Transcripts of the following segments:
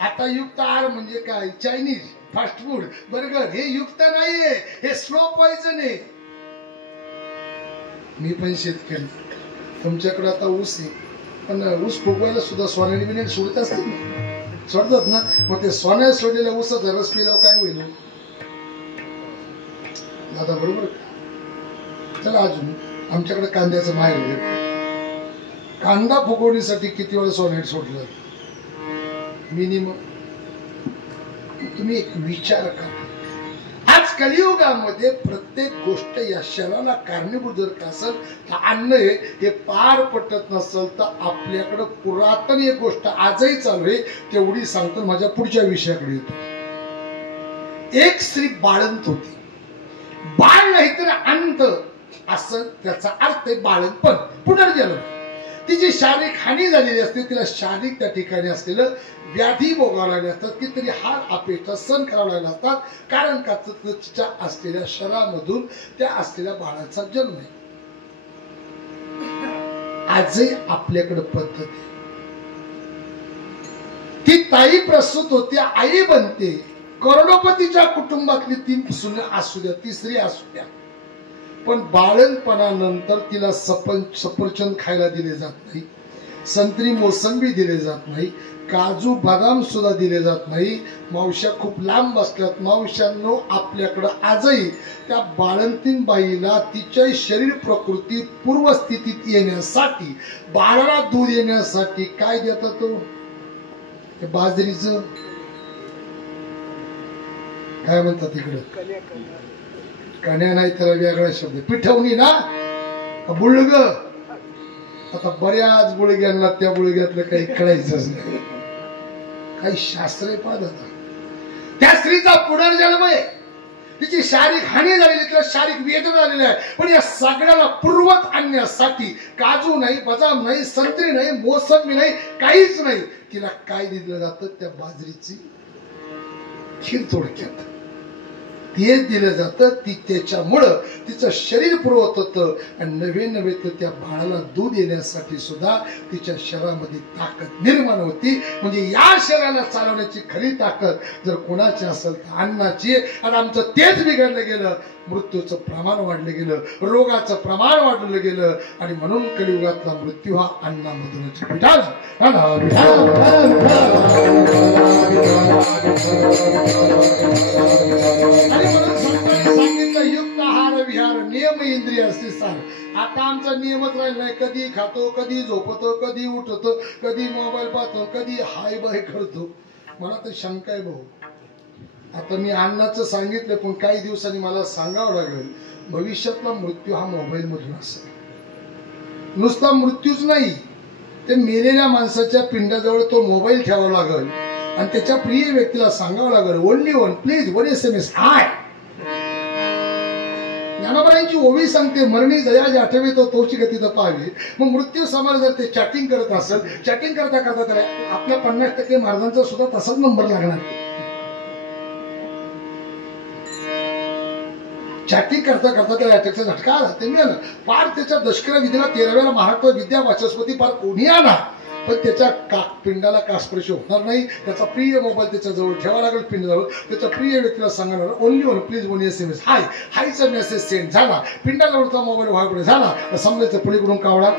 आता युक्त आहार म्हणजे काय? चायनीज, फास्ट फूड, बर्गर हे युक्त नाहीये, हे स्लो पॉइझन आहे. मी पण शेतकरी, तुमच्याकडे आता ऊस आहे, पण ऊस फुगवायला सुद्धा सोन्याने बिने सोडत असतील, सोडतात ना. मग ते सोन्यात सोडलेल्या ऊसाचा रस पिल्यावर काय होईल दादा? बरोबर का? चला अजून आमच्याकडे कांद्याचं माहेर. कांदा फुगवण्यासाठी किती वेळा सोन्यात सोडलं मिनिमम? तुम्ही एक विचार करा. आज कलियुगामध्ये प्रत्येक गोष्ट या शरीराला कारणीभूत जर का असेल तर अन्न हे पार पटत नसेल तर आपल्याकडे पुरातन एक गोष्ट आजही चालू आहे, तेवढी सांगतो. माझ्या पुढच्या विषयाकडे येतो. एक स्त्री बाळंत होती. बाळ नाही तर अंत असं त्याचा अर्थ आहे बाळंतपण, पुनर्जन्म. तिची शारीरिक हानी झालेली असते, तिला शारीरिक त्या ठिकाणी असलेलं व्याधी भोगावं लागले असतात, कितीतरी हार अपेक्षा सहन करावं लागले असतात. कारण का तिच्या असलेल्या शरीरामधून त्या असलेल्या बाळाचा जन्म आहे. आजही आपल्याकडे पद्धत आहे. ती ताई प्रसूत होते, आई बनते. करोडोपतीच्या कुटुंबातली 3 सुने असू द्या, तिसरी असू द्या, पण बाळणपणानंतर तिला सफरचंद खायला दिले जात नाही, संत्री मोसंबी दिले जात नाही, काजू बदाम सुद्धा दिले जात नाही. मावश्या खूप लांब बसल्यात. मावश्यांनो, आपल्याकडं आजही त्या बाळंतीन बाईला तिच्या शरीर प्रकृती पूर्वस्थितीत येण्यासाठी, बाळाला दूध येण्यासाठी काय देतात? तो बाजरीचं काय म्हणतात इकडं? कण्या नाही तर वेगळा शब्द, पिठवणी ना, बुळग. आता बऱ्याच बुळग्यांना त्या बुळग्यातलं काही कळायचंच नाही. काही शास्त्र पाहत. त्या स्त्रीचा पुनर्जन्म आहे. तिची शारीरिक हानी झालेली, तिला शारीरिक वेदना झालेली आहे, पण या सगळ्याला पूर्वत आणण्यासाठी काजू नाही, बदाम नाही, संत्री नाही, मोसंबी नाही, काहीच नाही. तिला काय दिलं जातं? त्या बाजरीची खीर. थोडक्यात तेच दिलं जातं. ती त्याच्यामुळं तिचं शरीर पुरवत होतं आणि नवे तर त्या बाळाला दूध येण्यासाठी सुद्धा तिच्या शरीरामध्ये ताकद निर्माण होती. म्हणजे या शरीराला चालवण्याची खरी ताकद जर कोणाची असेल तर अन्नाची. आणि आमचं तेच बिघडलं गेलं. मृत्यूचं प्रमाण वाढलं गेलं, रोगाचं प्रमाण वाढलं गेलं, आणि म्हणून कलियुगातला मृत्यू हा अन्नामधूनच मिळाला. आणि म्हणून सांगितलं युक्त आहार विहार नियम इंद्रिय असते सार. आता आमचा नियमच राहिला नाही. कधी खातो, कधी झोपतो, कधी उठतो, कधी मोबाईल पाहतो, कधी हाय बाय करतो. मला तर शंका आहे भाऊ. आता मी अन्नाचं सांगितलं, पण काही दिवसांनी मला सांगावं लागेल भविष्यातला मृत्यू हा मोबाईल मधून असेल. नुसता मृत्यूच नाही, ते मेलेल्या माणसाच्या पिंडाजवळ तो मोबाईल ठेवावा लागेल आणि त्याच्या प्रिय व्यक्तीला सांगावं लागेल, ओनली वन प्लीज 1 SMS हाय. ज्ञानोबाईंची ओवी सांगते, मरणी जया आठवे तो तोची गती पाहावी. मग मृत्यू समोर जर ते चॅटिंग करत असेल, चॅटिंग करता करता त्याला आपल्या 50% महाराजांचा सुद्धा तसाच नंबर लागणार. चॅटिंग करता करता त्याला अटॅकचा झटका आला. ते मिळालं पार. त्याच्या दशकरा विधीला 13व्याला महाराष्ट्र विद्या वाचस्पती पार कोणी आला, पण त्याच्या पिंडाला कास्पर्श होणार नाही. त्याचा प्रिय मोबाईल त्याच्या जवळ ठेवा लागेल, पिंडाजवळ. त्याच्या प्रिय व्यक्तीला सांगणार, only one please 1 SMS hi. हायचा मेसेज सेंड झाला, पिंडाजवळचा मोबाईल व्हायपुढे झाला. समजायचं पुढेकडून कावळा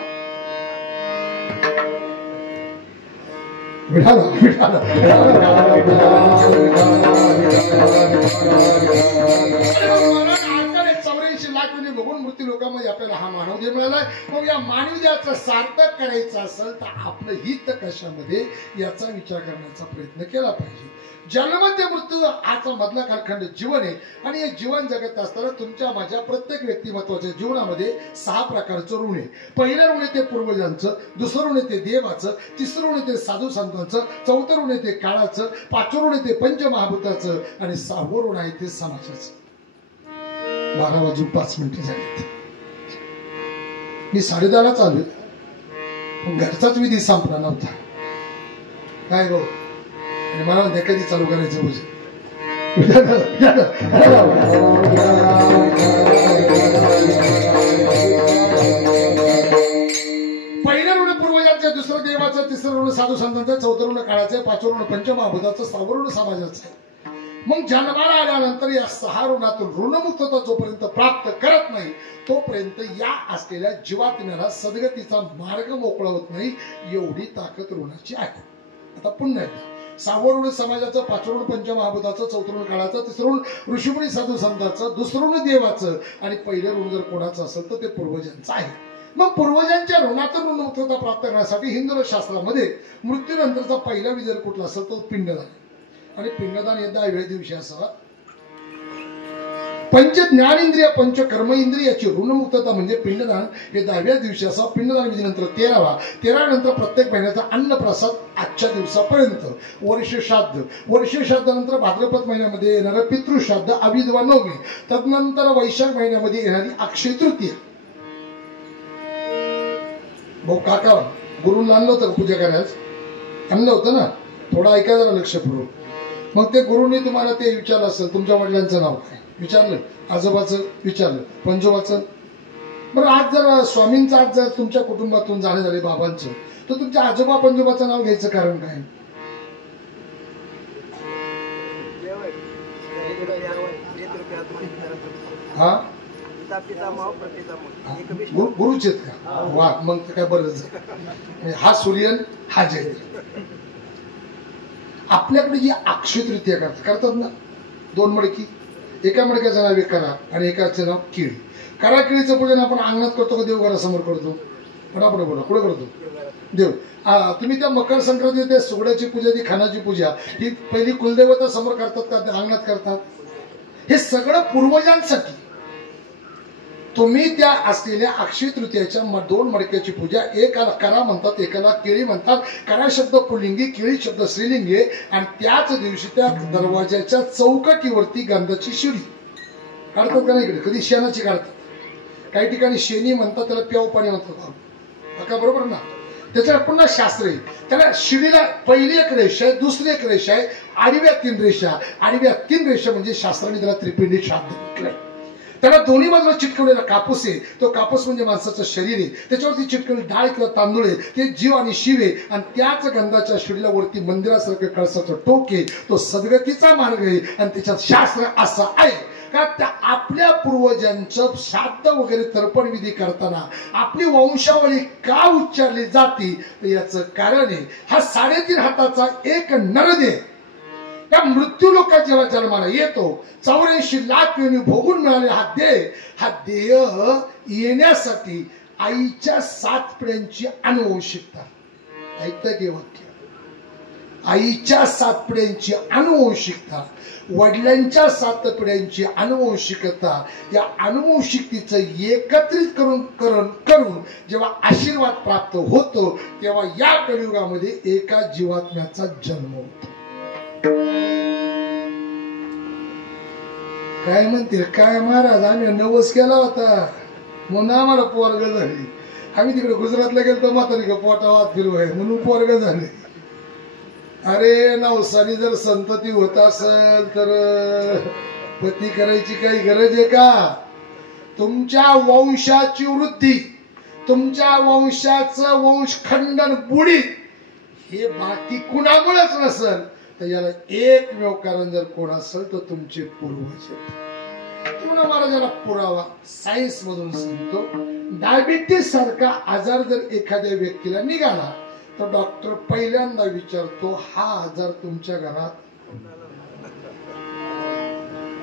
बघून मृत्यू लोकांमध्ये आपल्याला हा मानव देह मिळालाय. मग या मानवी देहाचं सार्थक करायचं असेल तर आपलं हित कशामध्ये याचा विचार करण्याचा प्रयत्न केला पाहिजे. जन्म ते मृत्यू हाचा मधला कालखंड जीवन आहे. आणि हे जीवन जगत असताना तुमच्या माझ्या प्रत्येक व्यक्तिमत्वाच्या जीवनामध्ये 6 प्रकारचं ऋण आहे. पहिलं ऋण आहे ते पूर्वजांचं, दुसरं ऋण आहे ते देवाचं, तिसरं ऋण आहे ते साधू संतांचं, चौथं ऋण आहे ते काळाचं, 5वं ऋण आहे ते पंचमहाभूताचं, आणि 6वं ऋण आहे ते समाजाचं. 12:05 झालेत. मी 10:30 चालू, घरचाच विधी संपला नव्हता. काय गो, आणि मला म्हणते कधी चालू करायचं म्हणजे. पहिलं ऋण पूर्वजांचं, दुसरं देवाचं, तिसरं ऋण साधू संतांचं, चौथं ऋण काळाचं आहे, पाचवं ऋण पंचमहाभूताचं, सहावं ऋण समाजाचं आहे. मग जन्माला आल्यानंतर या 6 ऋणातून ऋणमुक्तता जोपर्यंत प्राप्त करत नाही तोपर्यंत या असलेल्या जीवात्म्याला सद्गतीचा मार्ग मोकळा होत नाही. एवढी ताकद ऋणाची आहे. आता पुन्हा एकदा 6वं ऋण समाजाचं, 5वं ऋण पंचमहाभूताचं, 4थं ऋण काळाचं, 3रं ऋण ऋषीमुनी साधू संतांचं, 2रं ऋण देवाचं आणि 1लं ऋण जर कोणाचं असेल तर ते पूर्वजांचं आहे. मग पूर्वजांच्या ऋणातून ऋणमुक्तता प्राप्त करण्यासाठी हिंदू शास्त्रामध्ये मृत्यूनंतरचा पहिला विजय कुठला असेल तो पिंडदान. आणि पिंडदान हे 10व्या दिवशी असावा. पंच ज्ञानेंद्रिय पंच कर्म इंद्रियाची ऋणमुक्तता म्हणजे पिंडदान हे 10व्या दिवशी असावं. पिंडदान विधीनंतर 13 नंतर प्रत्येक महिन्याचा अन्नप्रसाद आजच्या दिवसापर्यंत. वर्षश्राद्धानंतर भाद्रपद महिन्यामध्ये येणारं पितृश्राद्ध अविधवा नवमी. तदनंतर वैशाख महिन्यामध्ये येणारी अक्षय तृतीया. भाऊ काका गुरुला आणलं होतं पूजा करायच आणलं होतं ना. थोडं ऐका जरा लक्षपूर्वक. मग ते गुरुने तुम्हाला ते विचारलं असेल तुमच्या वडिलांचं नाव काय विचारलं, आजोबाचं विचारलं, पंजोबाचं. बरं आज जर स्वामींचं आज जर तुमच्या कुटुंबातून जाणे झाले बाबांचं तर तुमच्या आजोबा पंजोबाचं नाव घ्यायचं कारण काय? हा गुरुच आहेत का? वा मग काय बरंच. हा सूर्यन हा जय. आपल्याकडे जी अक्षय तृतीया करतात ना 2 मडकी. एका मडक्याचं नाव करा आणि एकाचं नाव केळी. करा केळीचं पूजन आपण अंगणात करतो का देवघरासमोर करतो? पण आपण बोला कुठे करतो? देव. तुम्ही त्या मकर संक्रांती त्या सुगड्याची पूजा ती खानाची पूजा ही पहिली कुलदेवता समोर करतात का अंगणात करतात? हे सगळं पूर्वजांसाठी. तुम्ही त्या असलेल्या अक्षय तृतीयाच्या 2 मडक्याची पूजा एकाला करा म्हणतात एकाला केळी म्हणतात. करा शब्द पुल्लिंगी, केळी शब्द स्त्रीलिंगी. आणि त्याच दिवशी त्या दरवाजाच्या चौकटीवरती गंधाची शिडी काढतात का नाही? इकडे कधी शेणाची काढतात. काही ठिकाणी शेणी म्हणतात, त्याला प्याव पाणी म्हणतात का? बरोबर ना. त्याच्यावर पुन्हा शास्त्र आहे. त्याला शिडीला पहिली एक रेषा आहे, दुसरी एक रेषा आहे, आडव्या 3 रेषा. आडव्या 3 रेषा म्हणजे शास्त्राने त्याला त्रिपिंडी श्राद्ध म्हटलंय. त्याला दोन्ही बाजूला चिटकवलेला कापूस आहे. तो कापूस म्हणजे माणसाचं शरीर आहे. त्याच्यावरती चिटकवलेली डाळ किंवा तांदूळ आहे ते जीव आणि शिव आहे. आणि त्याच गंधाच्या शिडीला वरती मंदिरासारखं कळसाचं टोक आहे. तो सद्गतीचा मार्ग आहे. आणि त्याच्यात शास्त्र असं आहे का त्या आपल्या पूर्वजांचं श्राद्ध वगैरे तर्पण विधी करताना आपली वंशावळी का उच्चारली जाते याचं कारण आहे हा 3.5 हाताचा एक नरदेव त्या मृत्यू लोकात जेव्हा जन्माला येतो 84 लाख योनी भोगून मिळाले हा देह येण्यासाठी आईच्या 7 पिढ्यांची अनुवंशिकता. ऐकता की वाक्य? आईच्या 7 पिढ्यांची अनुवंशिकता, वडिलांच्या 7 पिढ्यांची अनुवंशिकता. या अनुवंशिकतेचं एकत्रित करून जेव्हा आशीर्वाद प्राप्त होतो तेव्हा या कलियुगामध्ये एका जीवात्म्याचा जन्म होतो. काय म्हणतील काय महाराज आम्ही नवस केला होता म्हणून आम्हाला पोरग झाली. आम्ही तिकडे गुजरातला गेलो म्हातारी का पोटावात फिरू आहे म्हणून पोरग झाले. अरे नवसानी जर संतती होत असेल तर पती करायची काही गरज आहे का? तुमच्या वंशाची वृद्धी, तुमच्या वंशाचं वंशखंडन बुडीत हे बाकी कुणामुळेच नसेल तर याला एकमेव कारण जर कोण असेल तर तुमचे पूर्वज. तुम्हाला महाराजाला पुरावा सायन्स मधून सांगतो. डायबिटीस सारखा आजार जर एखाद्या व्यक्तीला निघाला तर डॉक्टर पहिल्यांदा विचारतो हा आजार तुमच्या घरात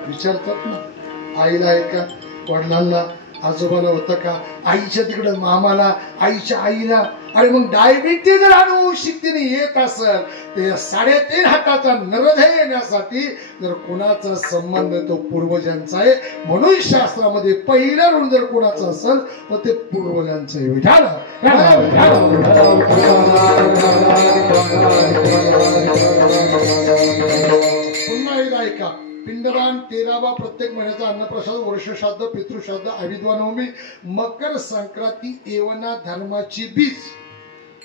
विचारतात ना. आईला आहे का, वडिलांना, आजोबाला होतं का, आईच्या तिकडे मामाला, आईच्या आईला. अरे मग डायबिटीज जर अनुवंशिकतेने येत असेल तर 3.5 हाताचा नरदेह येण्यासाठी जर कोणाचा संबंध तो पूर्वजांचा आहे. म्हणून शास्त्रामध्ये पहिलं ऋण जर कोणाचं असेल तर ते पूर्वजांचं आहे. पुन्हा एकदा ऐका. पिंडदान 13वा प्रत्येक महिन्याचा अन्नप्रसाद, वर्षश्राद्ध, पितृश्राद्ध, अविधवा नवमी, मकर संक्रांती, येवना धर्माची बीज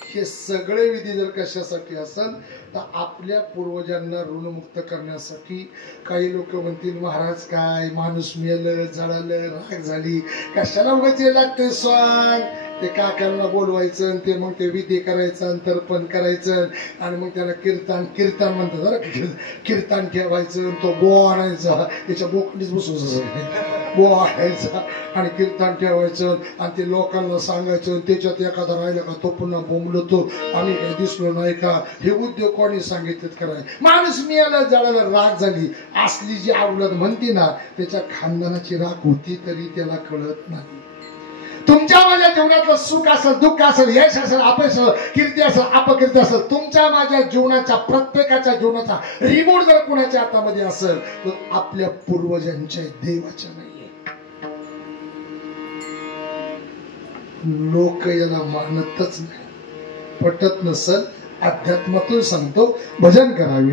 हे सगळे विधी जर कशासाठी असेल तर आपल्या पूर्वजांना ऋणमुक्त करण्यासाठी. काही लोक म्हणतील महाराज काय माणूस मेलं जळालं राग झाली कशाला उगाच लागते स्वांग. ते काकांना बोलवायचं आणि ते मग ते विधी करायचं आणि तर्पण करायचं आणि मग त्याला कीर्तन म्हणतात बरं, कीर्तन ठेवायचं, तो बोवा आणायचा, त्याच्या बोकडीच बसवायचं, बोवा आणायचा आणि कीर्तन ठेवायचं आणि ते लोकांना सांगायचं. त्याच्यात एखादा राहिला का तो पुन्हा बोंबलतो, आम्ही काही दिसलो नाही का, हे उद्योग कोणी सांगितलेत कराय. माणूस मिळाला जाळाला राग झाली. असली जी आवडत म्हणते ना, त्याच्या खानदानाची राग होती तरी त्याला कळत नाही. तुमच्या माझ्या जीवनातलं सुख असेल, दुःख असेल, यश असेल, अपयश असेल, कीर्ती असेल, अपकीर्ती असेल, तुमच्या माझ्या जीवनाच्या प्रत्येकाच्या जीवनाचा रिमोट जर कोणाच्या हातामध्ये असेल तर आपल्या पूर्वजांच्या, देवाच्या नाहीये. लोक याला मानतच नाही. पटत नसल, अध्यात्मातून सांगतो, भजन करावी.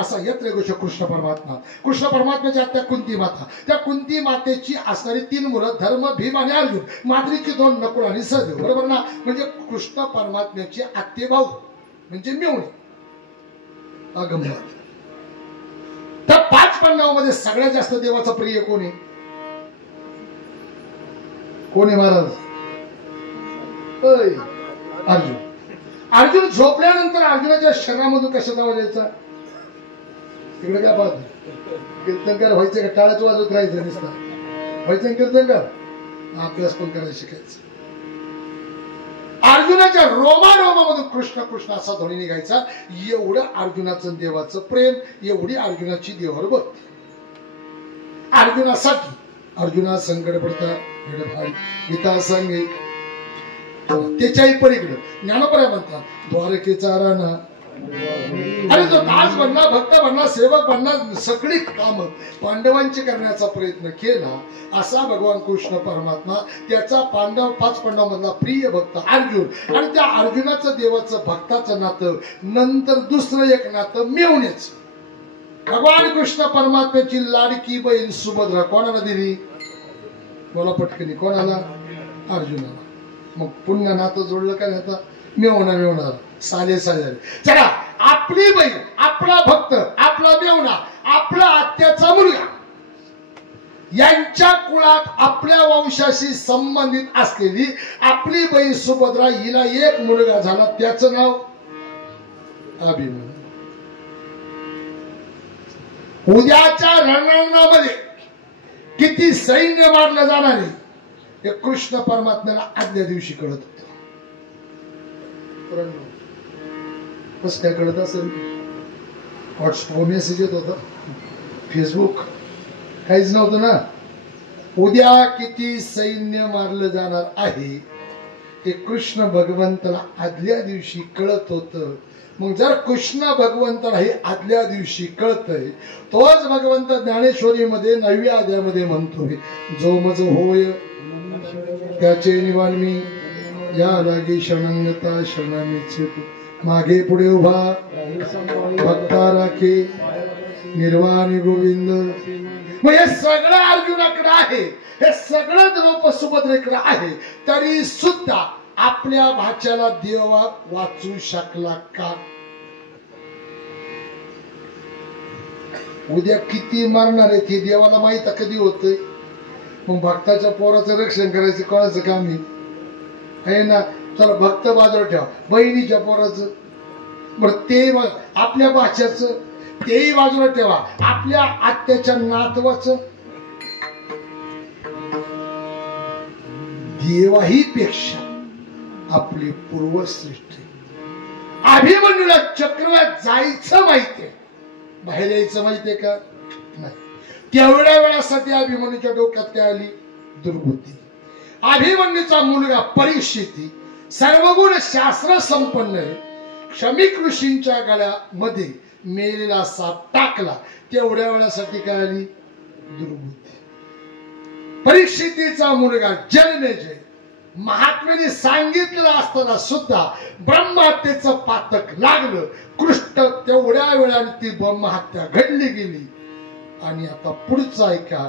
असा यत्र गोष्ट कृष्ण परमात्मा. कृष्ण परमात्म्याची आत्या कुंती माता. त्या कुंती मातेची असणारी 3 मुलं, धर्म, भीम आणि अर्जुन. माद्रीची 2 नकुल आणि सहदेव, बरोबर ना. म्हणजे कृष्ण परमात्म्याची आत्ते भाऊ म्हणजे मेवणे. अगंमत. त्या 5 पांडवांमध्ये सगळ्यात जास्त देवाचा प्रिय कोण आहे? कोण आहे महाराज? अर्जुन. अर्जुन झोपल्यानंतर अर्जुनाच्या शरीरामधून कशाचा आवाज यायचा? तिकडे काय पाहत? कीर्तनकार व्हायचं का? टाळच वाजवत राहायचं दिसता व्हायचं कीर्तनकार? अभ्यास पण करायला शिकायचं. अर्जुनाच्या रोमारोमामधून कृष्ण कृष्ण असा ध्वनी निघायचा. एवढं अर्जुनाचं देवाचं प्रेम, एवढी अर्जुनाची देवावर भक्ती. अर्जुनासाठी अर्जुना संकट पडतात, गीता सांगे त्याच्याही पलीकडे ज्ञानोबराय म्हणतात, द्वारकेचा राणा. अरे तो दास बनला, भक्त बनला, सेवक बनला, सगळी काम पांडवांची करण्याचा प्रयत्न केला. असा भगवान कृष्ण परमात्मा, त्याचा 5 पांडवांमधला प्रिय भक्त अर्जुन. आणि त्या अर्जुनाचं देवाचं भक्ताचं नातं, नंतर दुसरं एक नातं मेवण्याचं. भगवान कृष्ण परमात्म्याची लाडकी बहीण सुभद्रा कोणाला दिली? बोला पटकनी, कोणाला? अर्जुनाला. मग पुन्हा नातं जोडलं काय? आता मेवणार साले साले. चला, आपली बहीण, आपला भक्त, आपला मेवणा, आपला आत्याचा मुलगा, यांच्या कुळात आपल्या वंशाशी संबंधित असलेली आपली बहीण सुभद्रा, हिला एक मुलगा झाला, त्याचं नाव अभिमन्यू. उद्याच्या रणांगणामध्ये किती सैन्य मारलं जाणार आहे हे कृष्ण परमात्म्याला आदल्या दिवशी कळत होत. कस काय कळत असेल? व्हॉट्सअप मेसेज येत होता, फेसबुक काहीच नव्हतं ना. उद्या किती सैन्य मारलं जाणार आहे हे कृष्ण भगवंताला आदल्या दिवशी कळत होत. मग जर कृष्ण भगवंताला हे आदल्या दिवशी कळतय, तोच भगवंत ज्ञानेश्वरीमध्ये 9व्या अध्यायामध्ये म्हणतोय, जो मज होय त्याचे निवान मी, या लागी शरणंगता शरणामीचे. मागे पुढे उभा भक्ता राखे, निर्वाणी गोविंद. मग हे सगळं अर्जुनाकडे आहे, हे सगळं द्रौप सुभद्रेकडे आहे, तरी सुद्धा आपल्या भाच्याला देवा वाचू शकला का? उद्या किती मारणार आहे ते देवाला माहित कधी होतंय. मग भक्ताच्या पोराचं रक्षण करायचं कोणाचं काम आहे ना? चला, भक्त बाजूला ठेवा, बहिणीच्या पोराचं, बरं ते आपल्या भाच्याचं तेही बाजूला ठेवा, आपल्या आत्याच्या नातवाचं. देवाही पेक्षा आपली पूर्वसृष्टी. अभिमन्यूला चक्रव्यात जायचं माहितीये, बाहेर यायचं माहितीये का? नाही. तेवढ्या वेळासाठी अभिमन्यूच्या डोक्यात काय आली? दुर्बुद्धी. अभिमन्यूचा मुलगा परीक्षित सर्वगुण शास्त्र संपन्न आहे, क्षमिक ऋषींच्या गळ्यामध्ये मेलेला साप टाकला. तेवढ्या वेळासाठी काय आली? दुर्बुद्धी. परीक्षितीचा मुलगा जन्मेजय महात्म्याने सांगितलं असताना सुद्धा ब्रह्महत्येचं पातक लागलं. कृष्ण तेवढ्या वेळाने ती ब्रह्महत्या घडली गेली. आणि आता पुढचा ऐका,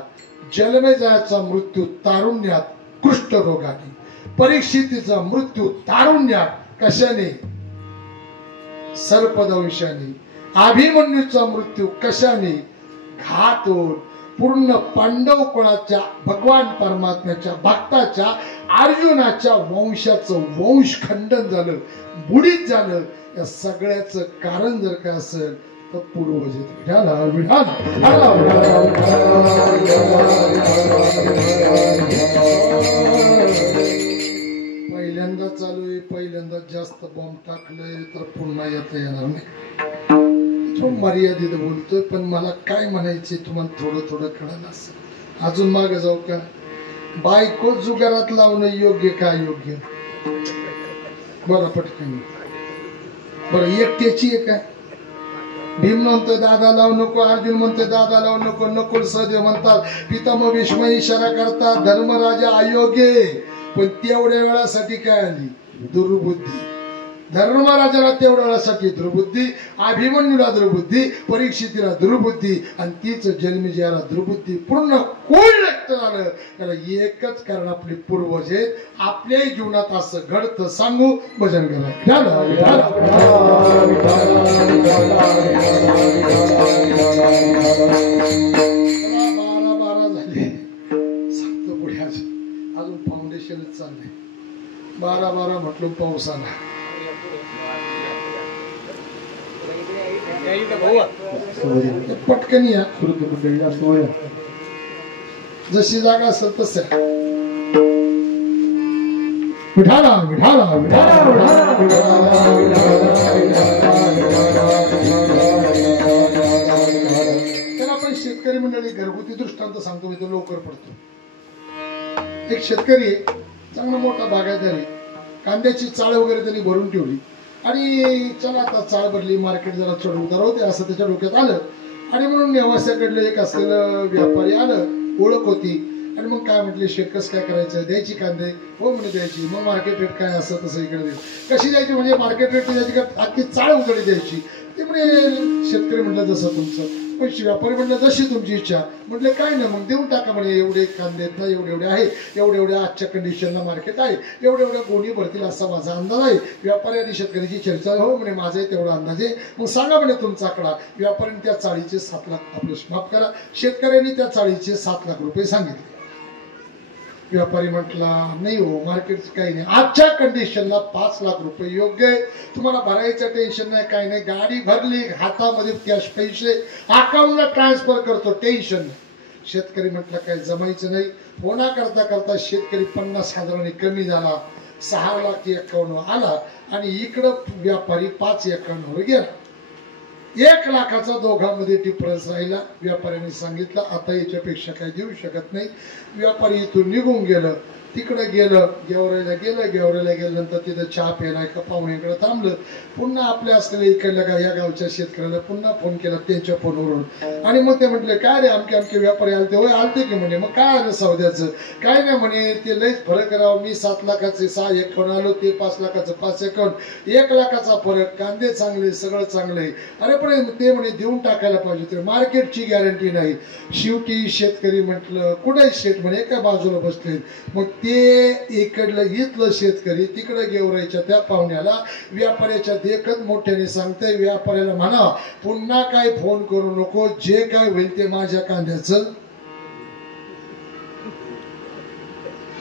जन्मेजयाचा मृत्यू तारुण्यात कुष्ठरोगाने, परीक्षितीचा मृत्यू तारुण्यात कशाने? सर्पदंशाने, अभिमन्यूचा मृत्यू कशाने, घात होऊन पूर्ण पांडव कुळाच्या भगवान परमात्म्याच्या भक्ताच्या अर्जुनाच्या वंशाचं वंश खंडन झालं, बुडीत झालं. या सगळ्याचं कारण जर काय असेल तर पूर्वज पहिल्यांदा चालू आहे, पहिल्यांदा जास्त बॉम्ब टाकलंय तर पुन्हा येता येणार नाही. तो मर्यादित बोलतोय, पण मला काय म्हणायचे तुम्हाला थोडं थोडं कळलं असं. अजून मागे जाऊ का? बायको जुगारात लावणं योग्य का योग्य? बरं पटकन बरं एकट्याची आहे काय? भीम म्हणतोय दादा लावू नको, अर्जुन म्हणतोय दादा लावू नको, नकुल सहदेव म्हणतात, पितामह भीष्म इशारा करतात धर्मराजा अयोग्य. पण तेवढ्या वेळासाठी काय आली? दुर्बुद्धी. धर्मराजाला तेवढ्या वेळासाठी दुर्बुद्धी, अभिमन्यूला दुर्बुद्धी, परीक्षितीला दुर्बुद्धी, आणि तीच जन्मेजयाला दुर्बुद्धी. पूर्ण कोण व्यक्त झालं त्याला एकच कारण आपले पूर्वज आहेत. आपल्याही जीवनात असं घडतं सांगू, भजन करा. बारा झाले, सांगतो पुढे अजून फाउंडेशनच चाललंय. 12 म्हटलं पाऊस आला. पटकन या, जशी जागा असेल तस. विठाला विठाला त्याला आपण शेतकरी मंडळी घरगुती दृष्टांत सांगतो, मी तो लवकर पडतो. एक शेतकरी चांगला मोठा बागायतदारी, कांद्याची चाळ वगैरे त्यांनी भरून ठेवली आणि चला आता चाळ भरली, मार्केट जरा चढ उतार होते असं त्याच्या डोक्यात आलं. आणि म्हणून नेवास्याकडलं एक असलेलं व्यापारी आलं, ओळख होती. आणि मग काय म्हटले, शेटकस काय करायचं, द्यायची कांदे? हो म्हणे द्यायची. मग मार्केट रेट काय असं तसं इकडे दे. कशी द्यायची म्हणजे मार्केट रेट द्यायची का अख्खी चाळ उघडी द्यायची? ते म्हणे शेतकरी म्हटलं जसं तुमचं. पण व्यापारी म्हटलं जशी तुमची इच्छा. म्हटलं काय ना मग देऊन टाका म्हणे, एवढे कांदे आहेत ना, एवढे एवढे आहे, एवढे एवढ्या आजच्या कंडिशनला मार्केट आहे, एवढ्या एवढ्या गोणी भरतील असा माझा अंदाज आहे. व्यापारी आणि शेतकऱ्याची चर्चा. हो म्हणे माझाही तेवढा अंदाज आहे. मग सांगा म्हणे तुमचा आकडा. व्यापाऱ्यांनी त्या चाळीचे 7 लाख, आपलं माफ करा, शेतकऱ्यांनी त्या चाळीचे 7 लाख रुपये सांगितले. व्यापारी म्हटला नाही हो, मार्केटचं काही नाही, आजच्या कंडिशनला 5 लाख रुपये योग्य आहे, तुम्हाला भरायचं टेन्शन नाही, काही नाही. गाडी भरली, हातामध्ये कॅश पैसे अकाउंटला ट्रान्सफर करतो, टेन्शन नाही. शेतकरी म्हटलं काय जमायचं नाही. फोना करता करता शेतकरी 50,000 कमी झाला, 6,51,000 आला आणि इकडं व्यापारी 5,51,000 गेला. 1 लाखाचा दोघांमध्ये डिफरन्स राहिला. व्यापाऱ्याने सांगितलं आता याच्यापेक्षा काही देऊ शकत नाही. व्यापारी इथून निघून गेलं, तिकडे गेलं, गेवरायला गेल्यानंतर तिथं चहा प्यायला एका पाहुण्याकडे थांबलं. पुन्हा आपल्या असलेल्या इकडल्या का या गावच्या शेतकऱ्याला पुन्हा फोन केला त्यांच्या फोनवरून. आणि मग ते म्हटले काय रे, आमके व्यापारी आलते? होय आलते की म्हणे. मग काय आलं सौद्याचं? काय नाही म्हणे, ते लयच फरक करावं, मी 7 लाखाचे 6,51,000 आलो, ते 5 लाखाचं 5,51,000, 1 लाखाचा फरक. कांदे चांगले, सगळं चांगले. अरे पण ते म्हणे देऊन टाकायला पाहिजे, ते मार्केटची गॅरंटी नाही. शेवटी शेतकरी म्हटलं कुठे शेत म्हणे, एका बाजूला बसले. मग ते इकडलं इथलं शेतकरी तिकडे गेवरायच्या त्या पाहुण्याला व्यापाऱ्याच्या देखत मोठ्याने सांगताय, व्यापाऱ्याला म्हणा पुन्हा काय फोन करू नको, जे काय होईल ते माझ्या कांद्याचं.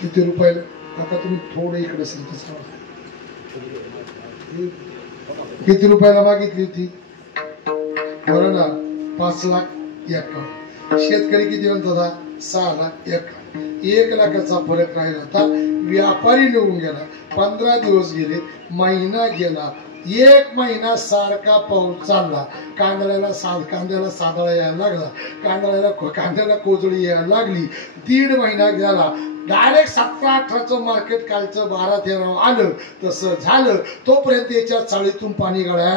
किती रुपयाला काका तुम्ही थोडं इकडे किती रुपयाला मागितली होती? बरं ना, 5,51,000. शेतकरी किती म्हणतात? 6,51,000. 1 लाखाचा फरक राहिला होता. व्यापारी निघून गेला. 15 दिवस गेले, महिना गेला, 1 महिना सारखा पाऊस चालला. कांद्याला सादळा यायला लागला, कांद्याला कोजळी यायला लागली. 1.5 महिना गेला. डायरेक्ट 17-18चं मार्केट कालचं 12-13 आलं. तसं झालं. तोपर्यंत याच्या चाळीतून पाणी गळ्या.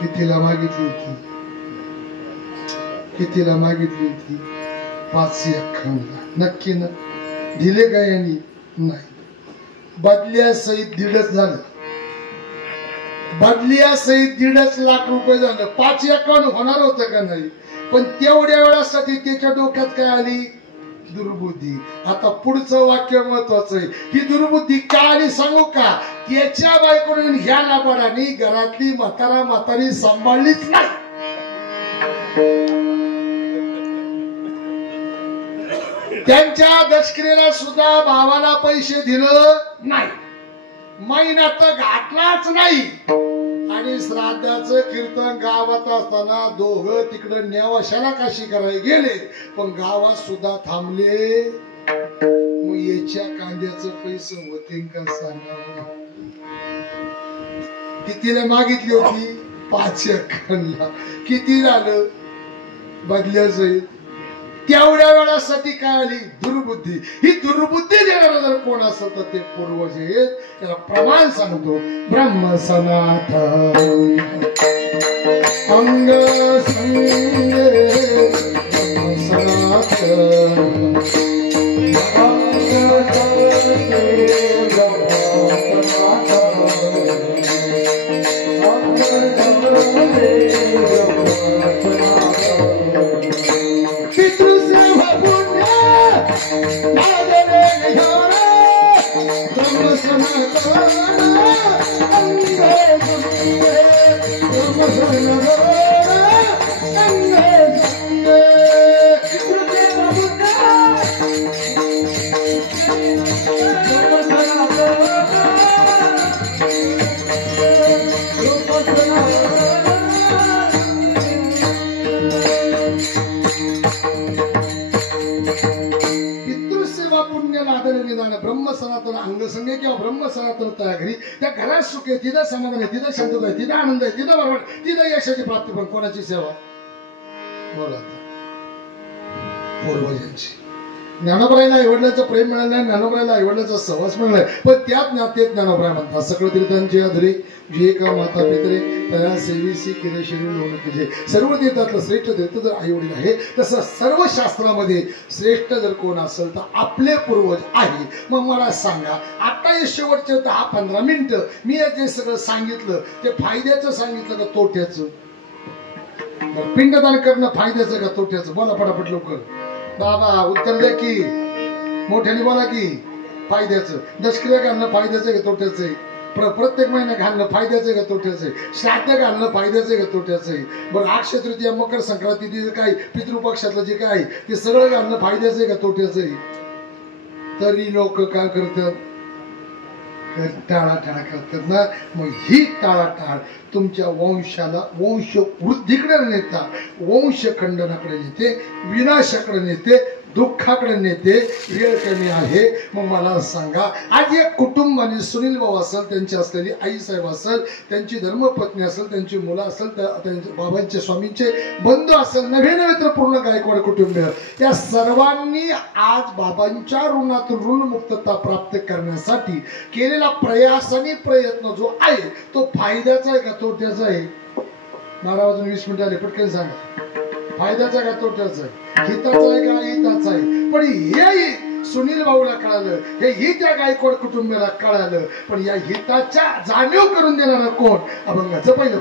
कितीला मागितली होती? कितीला मागितली होती? 5,51,000. नक्की ना? दिले का यांनी? नाही. बदल्यासहित 1.5 झालं. बदल्यासहित 1.5 लाख रुपये झालं. 5,51,000 होणार होतं का नाही? पण तेवढ्या वेळासाठी त्याच्या डोक्यात काय आली? दुर्बुद्धी. आता पुढचं वाक्य महत्वाचं आहे. ही दुर्बुद्धी का आणि सांगू का? त्याच्या बायकोने ह्या नाबाडानी घरातली म्हातारी सांभाळलीच नाही. त्यांच्या दशक्रियेला सुद्धा भावाला पैसे दिलं नाही, महिन्यात घातलाच नाही. आणि श्राद्धाचं कीर्तन गावात असताना दोघं तिकडं नेवाशाला काशी करायला गेले, पण गावात सुद्धा थांबले. मग याच्या कांद्याचं पैसे होते का सांगा? कितीला मागितली होती? 5 एकरला. किती झालं बदल्याचं? तेवढ्या वेळासाठी काय आली? दुर्बुद्धी. ही दुर्बुद्धी देणारा जर कोण असेल तर ते पूर्वज आहेत. त्याला प्रमाण सांगतो. ब्रह्म सनाथ अंग संगे ब्रह्म सनाथ ब्रह्म सनातन अंग संगे किंवा ब्रह्म सनातन घरी, त्या घरात सुख आहे, तिथं समाधान आहे, तिथं शांतता आहे, तिथं आनंद आहे, तिथं बरोबर, तिथं यशाची प्राप्ती. पण कोणाची सेवा? बोला पूर्वजांची. ज्ञानोबरायला आईवडिलांचं प्रेम मिळालं नाही, ज्ञानोबरायला आईवडिलांचा सहवास मिळालाय, पण त्यात नातेत ज्ञानोबराय म्हणतात. सकळ तीर्थांची आधुरी जे का माता पितरे त्या सेवेसी केले शरीर लोण केले. सर्व तीर्थातलं श्रेष्ठ तीर्थ जर आईवडील आहे, तसं सर्व शास्त्रामध्ये श्रेष्ठ जर कोण असेल तर आपले पूर्वज आहे. मग मला सांगा, आता हे शेवटचे 10-15 मिनिटं मी जे सगळं सांगितलं ते फायद्याचं सांगितलं का तोट्याचं? पिंडदान करणं फायद्याचं का तोट्याचं? बोला पटापट लवकर. बाबा उत्तर द्या की, मोठ्याने बोला की. फायद्याचं. दशक्रिया घालणं फायद्याचं का तोट्याचं आहे? प्रत्येक महिना घालणं फायद्याचं का तोट्याचं आहे? श्राद्ध घालणं फायद्याचं का तोट्याचं आहे? बरं अक्षय तृतीया, मकर संक्रांती, जे काय पितृपक्षातलं जे काय ते सगळं घालणं फायद्याचं आहे का तोट्याचं आहे? तरी लोक काय करतात? टाळाटाळ करतात ना. मग ही टाळाटाळ तुमच्या वंशाला वंश वृद्धीकडे नेता, वंश खंडनाकडे नेते, विनाशाकडे नेते, दुःखाकडे नेते. वेळ कमी आहे. मग मला सांगा, आज एक कुटुंबाने सुनील भाऊ असेल, त्यांची असलेली आई साहेब असेल, त्यांची धर्मपत्नी असेल, त्यांची मुलं असेल, त्यांच्या बाबांचे स्वामींचे बंधू असेल, नवे तर पूर्ण गायकवाड कुटुंब, या सर्वांनी आज बाबांच्या ऋणातून ऋणमुक्तता प्राप्त करण्यासाठी केलेला प्रयास आणि प्रयत्न जो आहे तो फायद्याचा आहे का तोट्याचा आहे? 12:20 आले, पटकन सांगा. फायद्याचा का तोट्याचा आहे? हिताचा आहे का हिताचा आहे? पण हे सुनील भाऊला कळालं, हे ही त्या गायकवाड कुटुंबाला कळालं. पण या हिताच्या जाणीव करून देणारा कोण? अभंगाचं पहिलं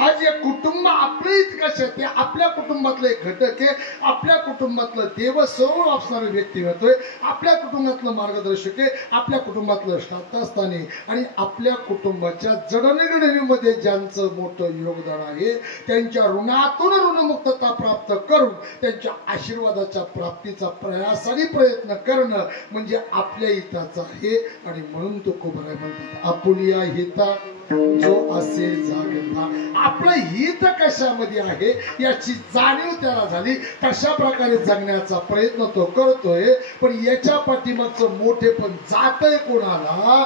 आज या कुटुंब कुटुंब आपले कसे ते आपल्या कुटुंबातले घटक आहे, आपल्या कुटुंबातलं देव सर्व असणारे व्यक्तिमत्व आहे, आपल्या कुटुंबातलं मार्गदर्शक आहे, आपल्या कुटुंबातलं श्रद्धास्थान आहे आणि आपल्या कुटुंबाच्या जडणघडणीमध्ये ज्यांचं मोठं योगदान आहे त्यांच्या ऋणातून ऋणमुक्तता प्राप्त करून त्यांच्या आशीर्वादाच्या प्राप्तीचा प्रयासाने प्रयत्न करणं म्हणजे आपल्या हिताचं आहे. आणि म्हणून तो कोबराय म्हणतात आपुलिया हिता जो असे जागला. आपलं हित कशामध्ये आहे याची जाणीव त्याला झाली, तशा प्रकारे जगण्याचा प्रयत्न तो करतोय. पण याच्या पाठीमागचं मोठे पण जातय कोणाला?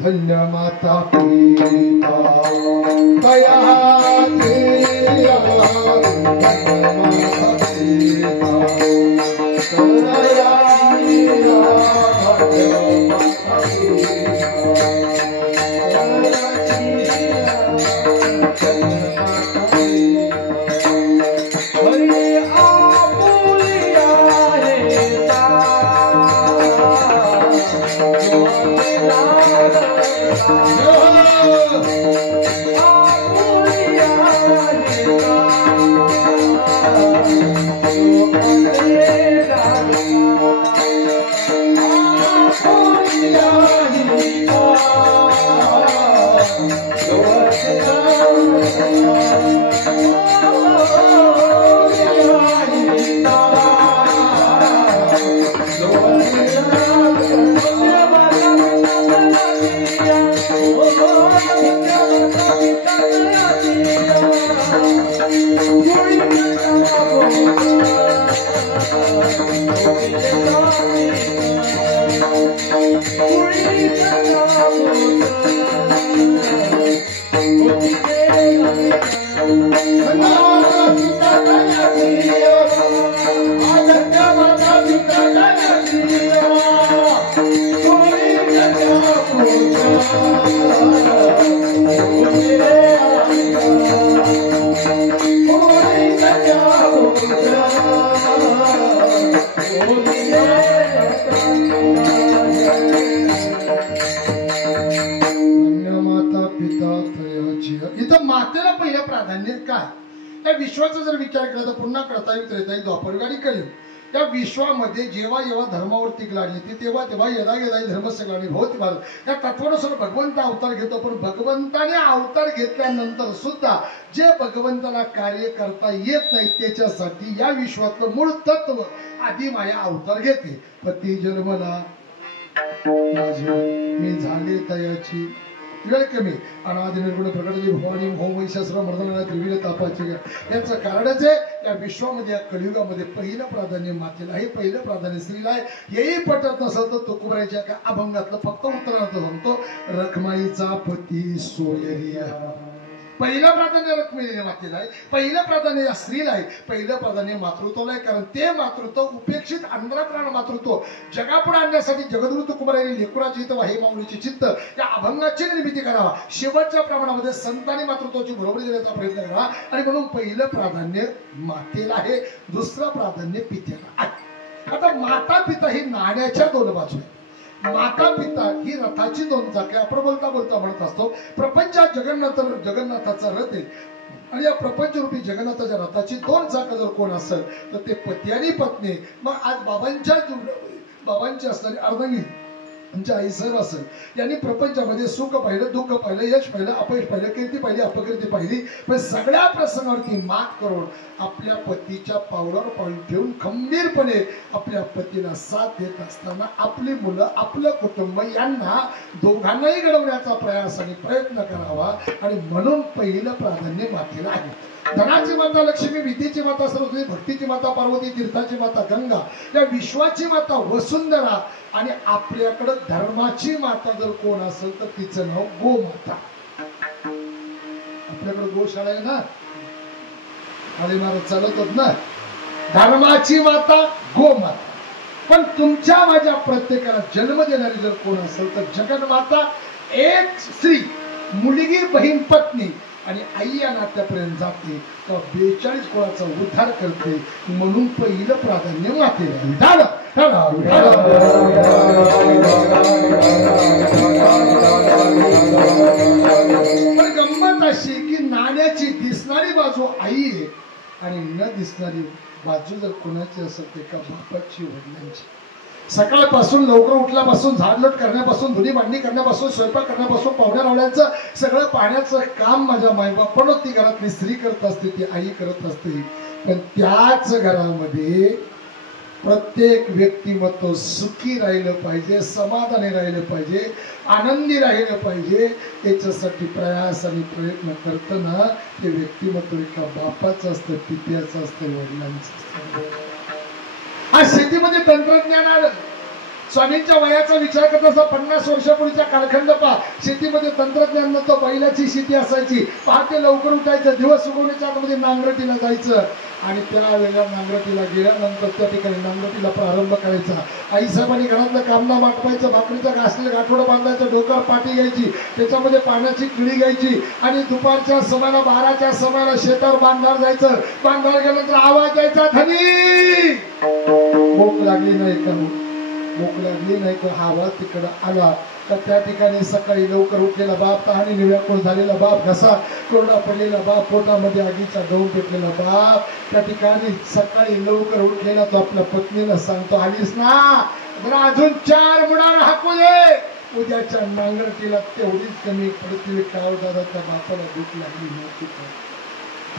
धन्य माता पिता दया तेरा, धन्य माता पिता दया तेरा, धन्य माता विश्वाचा जर विचार केला तर पुन्हा करता येईल द्वापर आणि कलियुग. त्या विश्वामध्ये जेव्हा जेव्हा धर्मावरती लागली तेव्हा तेव्हा यदा यदा धर्म सगळ्यांनी भोवती मारलं. त्या तत्वानुसार भगवंत अवतार घेतो, पण भगवंताने अवतार घेतल्यानंतर सुद्धा जे भगवंताला कार्य करता येत नाही त्याच्यासाठी या विश्वातलं मूळ तत्व आधी माया अवतार घेते. पती जन्मला मी झाले तयाची वेळ कमी अनादि निर्गुण प्रकटाची भवानी भौम महिषासुर मर्दनाला त्रिविध तापाची. याचं कारणच आहे या विश्वामध्ये या कलियुगामध्ये पहिलं प्राधान्य मातेला आहे, पहिलं प्राधान्य स्त्रीला आहे. हेही पटत नसलं तर तुकोबरायच्या का अभंगातलं फक्त उत्तरार्थ सांगतो, रखमाईचा पती सोयरिया. पहिलं प्राधान्य रखमेने मातेला आहे, पहिलं प्राधान्य या स्त्रीला आहे, पहिलं प्राधान्य मातृत्वाला आहे. कारण ते मातृत्व उपेक्षित अंधारात राहणं मातृत्व जगापुढे आणण्यासाठी जगद्गुरु तुकोबरायांनी लेकुराची हित हे माऊलीची चित्त या अभंगाची निर्मिती करावा. शेवटच्या प्रमाणामध्ये संतांनी मातृत्वाची बरोबरी देण्याचा प्रयत्न करावा. आणि म्हणून पहिलं प्राधान्य मातेला आहे, दुसरं प्राधान्य पित्याला. आता माता पिता ही नाण्याच्या दोन बाजू आहेत. माता पिता ही रथाची दोन चाके. आपण बोलता बोलता म्हणत असतो प्रपंचात जगन्नाथाचा रथ आहे आणि या प्रपंच रूपी जगन्नाथाच्या रथाची दोन चाकं जर कोण असेल तर ते पती आणि पत्नी. मग आज बाबांची असणारी अर्धांगी आमच्या आई साहेब असेल यांनी प्रपंचामध्ये सुख पाहिलं, दुःख पाहिलं, यश पाहिलं, अपयश पाहिलं, कीर्ती पाहिली, अपकीर्ती पाहिली, पण सगळ्या प्रसंगावरती मात करून आपल्या पतीच्या पावलावर पाऊल ठेवून खंबीरपणे आपल्या पतीला साथ देत असताना आपली मुलं, आपलं कुटुंब यांना दोघांनाही घडवण्याचा प्रयास आणि प्रयत्न करावा. आणि म्हणून पहिलं प्राधान्य मातेला आहे. धनाची माता लक्ष्मी, विद्येची माता सरस्वती, भक्तीची माता पार्वती, तीर्थाची माता गंगा, या विश्वाची माता वसुंधरा आणि आपल्याकडे धर्माची माता जर कोण असेल तर तिचं नाव गोमाता. आपल्याकडे गोशाळा आहे ना, काळी महाराज चालवतात ना. धर्माची माता गोमाता. पण तुमच्या माझ्या प्रत्येकाला जन्म देणारी जर कोण असेल तर जगन्माता एक स्त्री, मुलगी, बहीण, पत्नी आणि आई या नात्यापर्यंत जाते तर 42 कुळाचा उद्धार करते. म्हणून पहिलं प्राधान्य मातेला. पण गंमत अशी की नाण्याची दिसणारी बाजू आणि न दिसणारी बाजू जर कोणाची असेल तर एका बापाची, वडिलांची. सकाळपासून लवकर उठल्यापासून झाडलोट करण्यापासून, धुणी भांडी करण्यापासून, स्वयंपाक करण्यापासून, पाहुण्या रावण्याचं सगळं पाहण्याचं काम माझ्या मायबापानं ती घरातली स्त्री करत असते, ती आई करत असते. पण त्याच घरामध्ये प्रत्येक व्यक्तिमत्व सुखी राहिलं पाहिजे, समाधानी राहिलं पाहिजे, आनंदी राहिलं पाहिजे. याच्यासाठी प्रयास आणि प्रयत्न करताना ते व्यक्तिमत्व एका बापाचं असतं, पित्याचं असतं, वडिलांचं असतं. आज शेतीमध्ये तंत्रज्ञान आलं. स्वामींच्या वयाचा विचार करत असता 50 वर्षापूर्वीचा कालखंड पहा. शेतीमध्ये तंत्रज्ञान नव्हतं, बैलाची शेती असायची. पहाटे लवकर उठायचं, दिवस उगवण्याच्या आतमध्ये नांगरटीला जायचं आणि त्यावेळेला नांगरटीला गेल्यानंतर त्या ठिकाणी नांगरटीला प्रारंभ करायचा. आईसाहेबांनी घरातलं कामना माटवायचं, भाकरीचा घासलेलं गाठोडं बांधायचं, डोक्यावर पाठी घ्यायची, त्याच्यामध्ये पाण्याची किळी घ्यायची आणि दुपारच्या समाला 12च्या समाला शेतावर बांधावर जायचं. बांधावर गेल्यानंतर आवाज यायचा, धनी भूक लागली नाही का, भूक लागली नाही तर हा आवाज तिकडं आला तर त्या ठिकाणी सकाळी लवकर उठलेला बाप, तहानीने व्याकुळ झालेला बाप, घसा कोरडा पडलेला बाप, पोटामध्ये आगीचा गहू पेटलेला बाप, त्या ठिकाणी सकाळी लवकर उठलेला तो आपल्या पत्नीला सांगतो, आलीस ना जरा अजून 4 मुडान हाकू दे, उद्याच्या नांगरटीला तेवढीच कमी पडते. काव दादा त्या बापाला भूक लागली नव्हती का,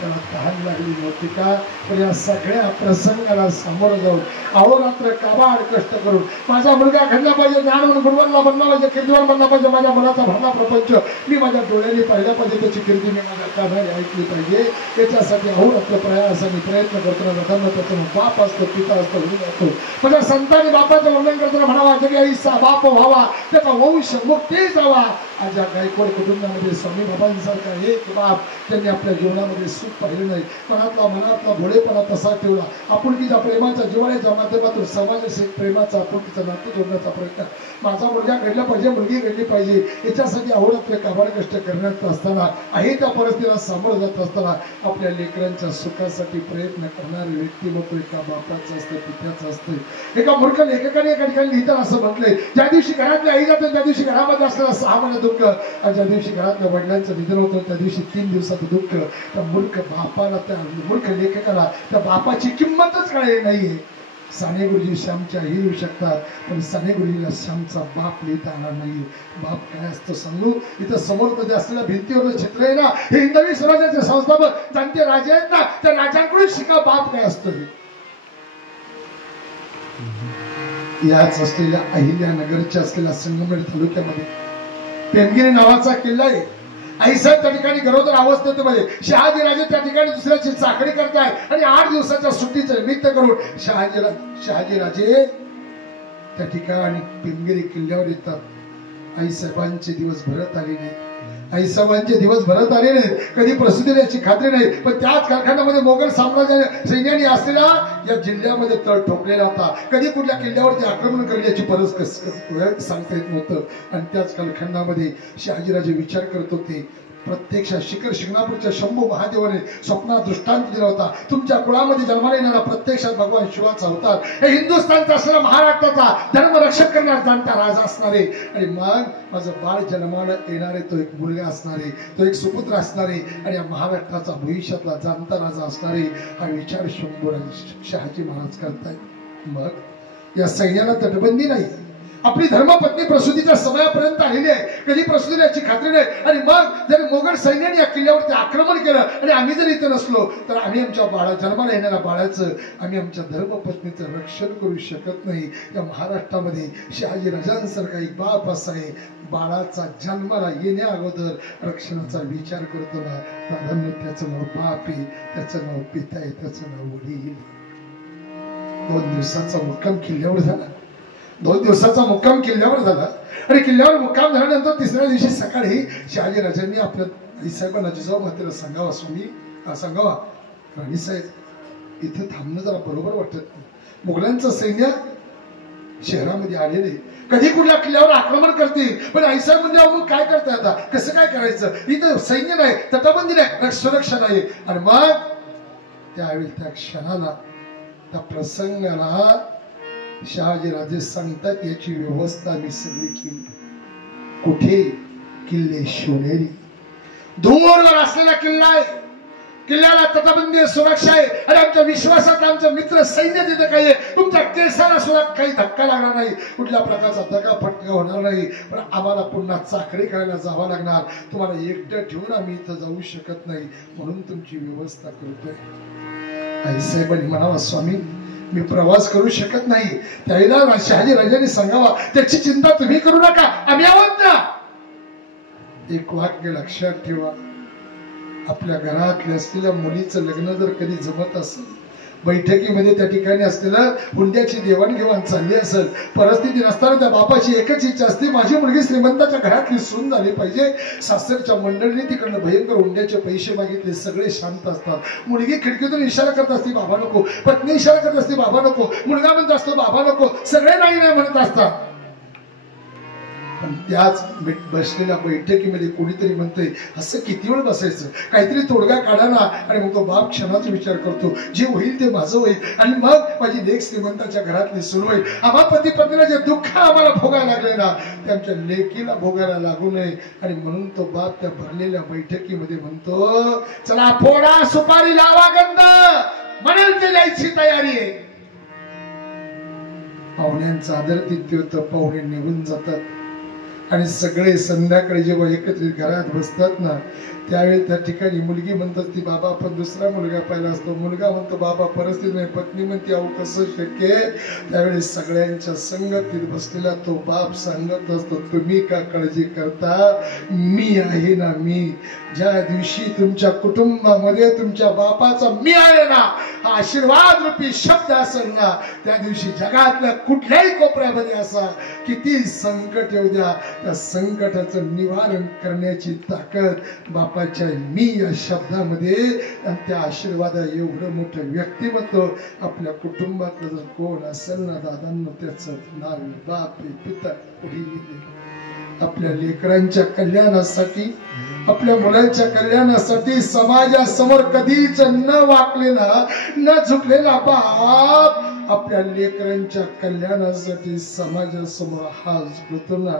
त्याला तहान लागली नव्हती का. पण या सगळ्या प्रसंगाला सामोरं जाऊन अहोरात्र काबाड कष्ट करून माझा मुलगा घडला पाहिजे, ज्ञान गुणवंत बनला पाहिजे, कीर्तिवान बनला पाहिजे, माझ्या मुलाचा भरला प्रपंच मी माझ्या डोळ्यांनी पाहिला पाहिजे, त्याची कीर्ती मी माझ्या कानाने ऐकली पाहिजे. याच्यासाठी अहोरात्र प्रयास आणि प्रयत्न करताना जाताना त्याचं बाप असतो, पिता असतो, गुरु असतो. माझ्या संतांनी बापाचं वर्णन करताना म्हणावा, जगी आईचा बाप व्हावा, त्याचा वंश मुक्ती जावा. आज या गायकवाड कुटुंबामध्ये स्वामी बाबांसारखा एक बाप त्यांनी आपल्या जीवनामध्ये सुख पाहिलं नाही. मनातला भोळेपणा तसा ठेवला. आपुलकीच्या प्रेमाच्या जिव्हाळ्याच्या माध्यमातून समाजाशी प्रेमाचा आपुलकीचा नातं जोडण्याचा प्रयत्न. माझा मुलगा घडला पाहिजे, मुलगी घडली पाहिजे, याच्यासाठी अहोरात्र काबाड कष्ट करण्यात असताना आहे त्या परिस्थितीला सामोरं जात असताना आपल्या लेकरांच्या सुखासाठी प्रयत्न करणारे व्यक्तिमत्व एका बापाचं असतं, पित्याचं असतं. एका मूर्ख लेखकाने एका ठिकाणी लिहिताना असं म्हटलंय, ज्या दिवशी घरातली आई जाते त्या दिवशी घरामध्ये असलेला 6 महिने दुःख, आणि ज्या दिवशी घरातल्या वडिलांचं निधन होतं त्या दिवशी 3 दिवसाचं दुःख. त्या मूर्ख बापाला, त्या मूर्ख लेखकाला त्या बापाची किंमतच कळली नाहीये. साने गुरुजी श्यामच्या ही लिहू शकतात, पण साने गुरुजीला श्यामचा बाप लिहिता आला नाही. बाप काय असतं सांगू, इथं समोर मध्ये असलेल्या भिंतीवर चित्र आहे ना, हे हिंदवी स्वराज्याचे संस्थापक जाणते राजे आहेत ना, त्या राजांकडून शिका बाप काय असतो. याच असलेल्या अहिल्यानगरच्या असलेल्या संगमेर तालुक्यामध्ये पेमगिरी नावाचा किल्ला आहे. आईसाहेब त्या ठिकाणी गरोदर अवस्थेमध्ये, शहाजी राजे त्या ठिकाणी दुसऱ्याची चाकरी करताय आणि 8 दिवसाच्या सुट्टीचं निमित्त करून शहाजी राजे त्या ठिकाणी पेमगिरी किल्ल्यावर येतात. आईसाहेबांचे दिवस भरत आले नाही, आईसाहेबांचे दिवस भरत आले नाही, कधी प्रसिद्धी याची खात्री नाही. पण त्याच कारखान्यामध्ये मोगल साम्राज्याने सैन्याने असलेला या जिल्ह्यामध्ये तळ ठोकलेला होता. कधी कुठल्या किल्ल्यावरती आक्रमण करण्याची सांगता येत नव्हतं. आणि त्याच कालखंडामध्ये शहाजीराजे विचार करत होते. प्रत्यक्षात शिखर शिंगणापूरच्या शंभू महादेवाने स्वप्नात दृष्टांत दिला होता, तुमच्या कुळामध्ये जन्माला येणारा प्रत्यक्षात भगवान शिवाचा अवतार, हे हिंदुस्थानचा असलेला महाराष्ट्राचा धर्मरक्षक करण्यास जाणता राजा असणारे, आणि मग माझं बाळ जन्माला येणारे तो एक मुलगा असणारे, तो एक सुपुत्र असणारे, आणि या महाराष्ट्राचा भविष्यातला जाणता राजा असणारे, हा विचार शहाजी महाराज करतायत. मग या सैन्याला तटबंदी नाही, आपली धर्मपत्नी प्रसूतीच्या समयापर्यंत आलेली आहे, कधी प्रसूती याची खात्री नाही. आणि मग जर मोगल सैन्याने या किल्ल्यावरती आक्रमण केलं आणि आम्ही जर इथं नसलो तर आम्ही आमच्या जन्माला येणाऱ्या बाळाचं, आम्ही आमच्या धर्मपत्नीचं रक्षण करू शकत नाही. या महाराष्ट्रामध्ये शहाजी राजांसारखा एक बाप असा आहे, बाळाचा जन्माला येण्या अगोदर रक्षणाचा विचार करतो ना. दादांनी त्याचं नाव बाप आहे, त्याचं नाव पिता आहे, त्याचं नाव वडील. 2 दिवसाचा मुक्काम किल्ल्यावर झाला. 2 दिवसाचा मुक्काम किल्ल्यावर झाला आणि किल्ल्यावर मुक्काम झाल्यानंतर 3ऱ्या दिवशी सकाळी शहाजी राजांनी आपल्या आईसाहेबांना जिजाऊमातेला सांगावा, स्वामी सांगावा, राणीसाहेब इथे थांबणं जरा बरोबर वाटत नाही. मुघलांचं सैन्य शहरामध्ये आलेले, कधी कुठल्या किल्ल्यावर आक्रमण करतील. पण आईसाहेब म्हणजे आपण काय करताय, आता कसं काय करायचं, इथं सैन्य नाही, तटबंदी नाही, सुरक्षा नाही. आणि मग त्यावेळी त्या क्षणाला, त्या प्रसंगाला शहाजी राजे सांगतात, याची व्यवस्था मी सगळी केली. कुठे? किल्ले शिवनेरी, दूरवर असलेला किल्ला आहे. किल्ल्याला तटबंदी सुरक्षा आहे आणि आमच्या विश्वासात आमचं मित्र सैन्य तिथे काही आहे. तुमच्या केसाला सुद्धा काही धक्का लागणार नाही, कुठल्या प्रकारचा धक्का फटका होणार नाही. पण आम्हाला पुन्हा चाकरी करायला जावं लागणार. तुम्हाला एकटं ठेवून आम्ही इथं जाऊ शकत नाही, म्हणून तुमची व्यवस्था करतोय. आईसाहेबांनी म्हणावा, स्वामी मी प्रवास करू शकत नाही. त्यावेळेला शहाजी राजांनी सांगावा, त्याची चिंता तुम्ही करू नका, आम्ही आहोत ना. एक वाक्य लक्षात ठेवा, आपल्या घरातल्या असलेल्या मुलीचं लग्न जर कधी जमत असेल, बैठकीमध्ये त्या ठिकाणी असलेलं हुंड्याची देवाणघेवाण चालली असेल, परिस्थिती नसताना त्या बापाची एकच इच्छा असते, माझी मुलगी श्रीमंताच्या घरातली सून झाली पाहिजे. सासरच्या मंडळीने तिकडनं भयंकर हुंड्याचे पैसे मागितले, सगळे शांत असतात. मुलगी खिडकीतून इशारा करत असते, बाबा नको. पत्नी इशारा करत असते, बाबा नको. मुलगा म्हणत असतो, बाबा नको. सगळे नाही नाही म्हणत असतात. पण त्याच बसलेल्या बैठकीमध्ये कोणीतरी म्हणतंय, असं किती वेळ बसायचं, काहीतरी तोडगा काढा ना. आणि मग तो बाप क्षणाचा विचार करतो, जे होईल ते माझं होईल आणि मग माझी लेक श्रीमंताच्या घरातली सुरू होईल. आम्हा पती पत्नीला जे दुःख आम्हाला भोगायला लागले ना, ते आमच्या लेकीला भोगायला लागू नये. आणि म्हणून तो बाप त्या भरलेल्या बैठकीमध्ये म्हणतो, चला फोडा सुपारी, लावा गंध, म्हणेल ते जायची तयारी आहे. पाहुण्यांचं आदर तिथे होतं. पाहुणे निघून जातात आणि सगळे संध्याकाळी जेव्हा एकत्रित घरात बसतात ना, त्यावेळी त्या ठिकाणी मुलगी म्हणत असते, बाबा आपण दुसरा मुलगा पाहिला असतो. मुलगा म्हणतो, बाबा परिस्थिती नाही. पत्नी म्हणते, अहो कसं शक्य आहे. त्यावेळी सगळ्यांच्या संगतीत बसलेला तो बाप सांगत असतो, तुम्ही का काळजी करता, मी आहे ना. मी ज्या दिवशी तुमच्या कुटुंबामध्ये तुमच्या बापाचा मी आहे ना, हा आशीर्वाद रूपी शब्द असेल ना, त्या दिवशी जगातल्या कुठल्याही कोपऱ्यामध्ये असा किती संकट येऊ द्या, त्या संकटाचं निवारण करण्याची ताकद बापाच्या मी या शब्दामध्ये. आणि त्या आशीर्वादा एवढं मोठं व्यक्तिमत्व आपल्या कुटुंबातलं जर कोण असेल ना दादांनो, त्याचं नाव बाप पिता पुढे गेले. आपल्या लेकरांच्या कल्याणासाठी, आपल्या मुलांच्या कल्याणासाठी समाजासमोर कधीच न वाकलेला, न झुकलेला बाप आपल्या लेकरांच्या कल्याणासाठी समाजासमोर हात जोडतो ना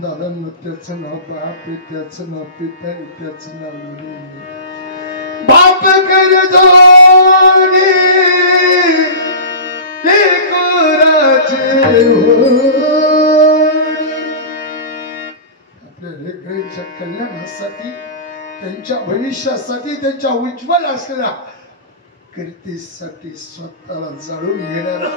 दादांनो, त्याचं नाव बाप, त्याचं नाव पिता, त्याचं नाव वडील. बाप कर जोडी लेकराचे आपल्या लेकरांच्या कल्याणासाठी, त्यांच्या भविष्यासाठी, त्यांच्या उज्ज्वल असलेल्या कीर्तीसाठी स्वतःला जाळून घेणारा,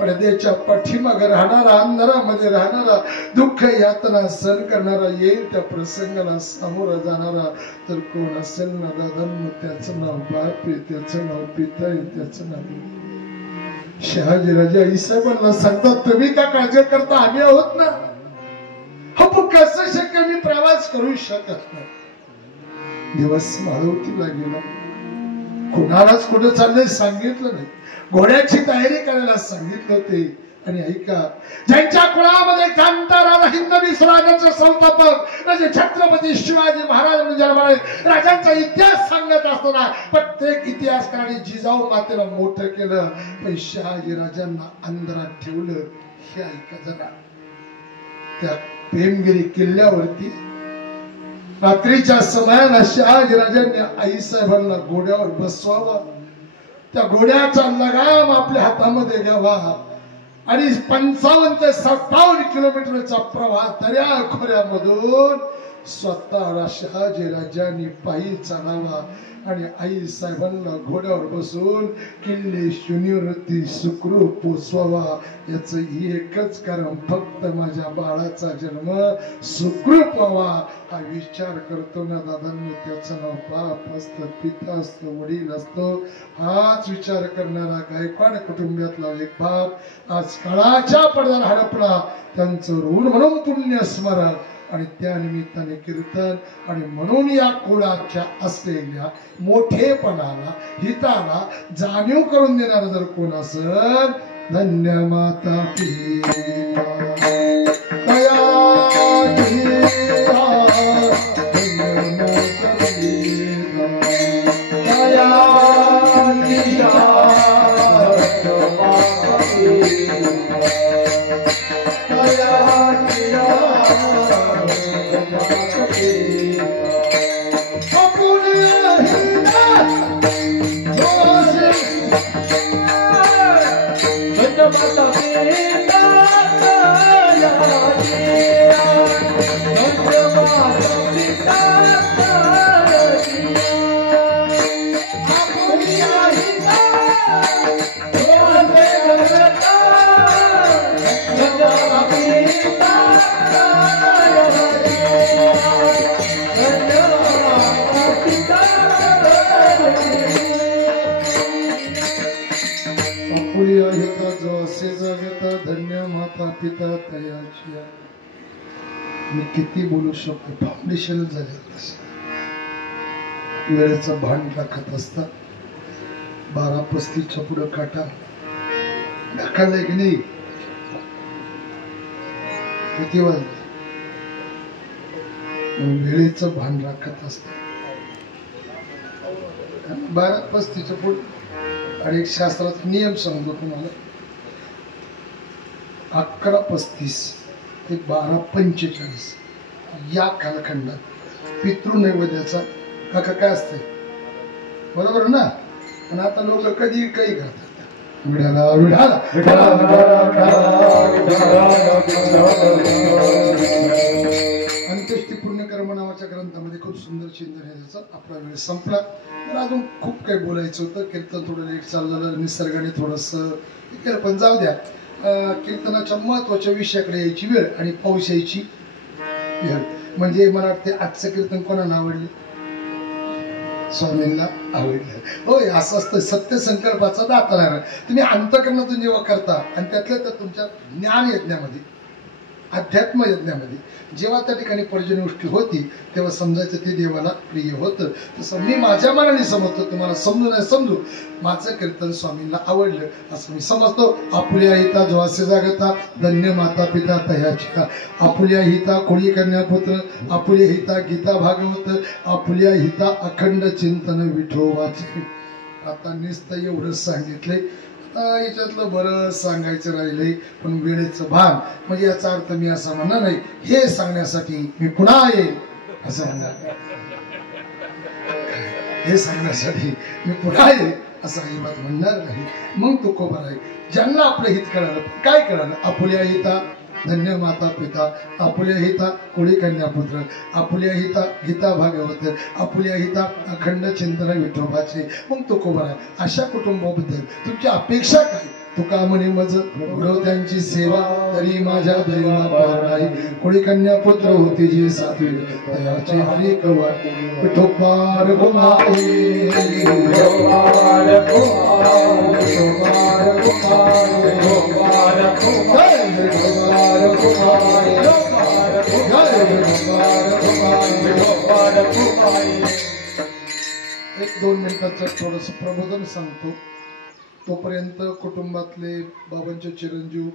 पडद्याच्या पाठीमागे राहणारा, अंधारामध्ये राहणारा, दुःख यातना सहन करणारा, येईल त्या प्रसंगाला सामोरा जाणारा तर कोण असेल ना दादांनो, त्याचं नाव बाप आहे, त्याचं नाव पिता आहे, त्याचं नाव. शहाजी राजा आईसाहेबांना सांगतात, तुम्ही का काळजी करता, आम्ही आहोत ना. हो कसं शक्य, मी प्रवास करू शकत नाही. दिवस माळवतीला गेला, कोणालाच कुठं चाललंय सांगितलं नाही, घोड्याची तयारी करायला सांगितलं होते. आणि ऐका, ज्यांच्या कुळामध्ये कांताराला हिंदवी स्वराज्याचे संस्थापक राजे छत्रपती शिवाजी महाराज जन्माले, राजांचा इतिहास सांगत असताना प्रत्येक इतिहासकाराने जिजाऊ मातेला मोठं केलं, पण शहाजी राजांना अंधारात ठेवलं. हे ऐका जरा, त्या पेमगिरी किल्ल्यावरती रात्रीच्या समयाला शहाजी राजांनी आईसाहेबांना घोड्यावर बसवावं, त्या घोड्याचा लगाम आपल्या हातामध्ये घ्यावा आणि 55 ते 57 किलोमीटरचा प्रवास दर्या खोऱ्यामधून स्वतः शहाजी राजांनी पायी चालावा आणि आई साहेबांना घोड्यावर बसून किल्ले शून्यवरती सुखरूप पोचवावा. याच एकच कारण, फक्त माझ्या बाळाचा जन्म सुखरूप व्हावा हा विचार करतो ना दादांनो, त्याचं नाव बाप असतं, पिता असतो, वडील असतो. हाच विचार करणारा गायकवाड कुटुंबातला एक बाप आज काळाच्या पडद्याला हरपला. त्यांचं ऋण म्हणून पुण्य स्मरण आणि त्या निमित्ताने कीर्तन. आणि म्हणून या कुळाच्या असलेल्या मोठेपणाला, हिताला जाणीव करून देणार जर कोण असेल, धन्य माता पिता दया धन्य माता पिता तयाची. मी किती बोलू शकतो, फाउंडेशन झाले वेळेचं भान टाकत असता 12:35 पुढं काटा ढकललंय की नाही. किती वाजले वेळेचं भान राखत असत 12:35 पुढे. आणि एक शास्त्राचा नियम सांगतो तुम्हाला, 11:35 ते 12:45 या कालखंडात पितृनैवेद्याचा काका काय असते बरोबर ना. पण आता लोक कधी काही करतात विढाला विढाला अंत्येष्टी पुण्यकर्म नावाच्या ग्रंथामध्ये खूप सुंदर चिंतन आहे त्याचं. आपला वेळ संपला तर अजून खूप काही बोलायचं होतं. कीर्तन थोडं लेट चालू झालं, निसर्गाने थोडस केलं, पण जाऊ द्या. कीर्तनाच्या महत्वाच्या विषयाकडे यायची वेळ आणि पाऊस यायची वेळ. म्हणजे मला वाटते आजचं कीर्तन कोणाला आवडले? स्वामींना आवडलं. होय, असं असतं. सत्य संकल्पाचा दाता. तुम्ही अंतःकरणातून जेव्हा करता आणि त्यातल्या त्यात तुमच्या ज्ञान यज्ञामध्ये, अध्यात्म यज्ञामध्ये जेव्हा त्या ठिकाणी पर्जन्यवृष्टी होती तेव्हा समजायचं ते देवाला प्रिय होतं. तसं मी माझ्या मनाने समजतो, तुम्हाला समजू नाही समजू, माझं कीर्तन स्वामींना आवडलं असं मी समजतो. आपुल्या हिता ज्वासे जागता धन्य माता पिता तयाची. आपुल्या हिता कोळी कन्या पुत्र, आपुल्या हिता गीता भागवत, आपुल्या हिता अखंड चिंतन विठोबाचे. आता नुसतं एवढंच सांगितलंय. याच्यातलं बरं सांगायचं राहिलंय, पण वेळेचं भान म्हणजे याचा अर्थ मी असा म्हणणार नाही. हे सांगण्यासाठी मी पुन्हा येईल असं म्हणणार, हे सांगण्यासाठी मी पुन्हा येईल असं अजिबात म्हणणार नाही. मग तो कोबर आहे. ज्यांना आपलं हित कळालं, काय कळालं? आपुल्या हिता धन्य माता पिता, आपुल्या हिता कोळी कन्या पुत्र, आपुल्या हिता गीता भागवत, आपुल्या हिता अखंड चिंतन विठोबाचे. मग तो कोबर आहे. अशा कुटुंबाबद्दल तुमची अपेक्षा काय? तुका म्हणे मज त्यांची सेवा तरी माझ्या दैवा पार नाही. कोळी कन्या पुत्र होती जी सातवी तयाचे हरी कवा विठोबार घुमाई एक 2 मिनिटाचं थोडस प्रबोधन सांगतो. तोपर्यंत कुटुंबातले बाबांचे चिरंजीव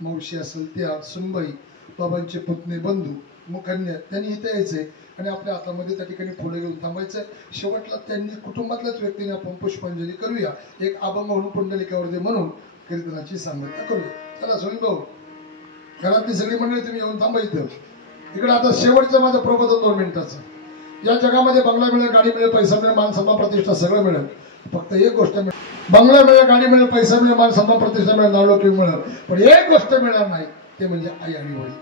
मावशी असेल त्या सुनबाई, बाबांचे पुतणे बंधू मुकन्या, त्यांनी इथे यायचे आणि आपल्या हातामध्ये त्या ठिकाणी फुलं घेऊन थांबायचं. शेवटला त्यांनी कुटुंबातल्याच व्यक्तीने आपण पुष्पांजली करूया. एक अभंग म्हणून पुंडलिकावरती म्हणून कीर्तनाची सांगता करूया. चला सुनील भाऊ, घरातली सगळी मंडळी तुम्ही येऊन थांबा इथं. इकडे आता शेवटचं माझं प्रबोधन 2 मिनिटाचं. या जगामध्ये बंगला मिळेल, गाडी मिळेल, पैसा मिळेल, मान सन्मान प्रतिष्ठा सगळं मिळेल. फक्त एक गोष्ट मिळेल, बंगला मिळेल, गाडी मिळेल, पैसा मिळेल, मान सन्मान प्रतिष्ठा मिळेल, नावलौकिक मिळेल, पण एक गोष्ट मिळणार नाही, ते म्हणजे आई आणि वडील.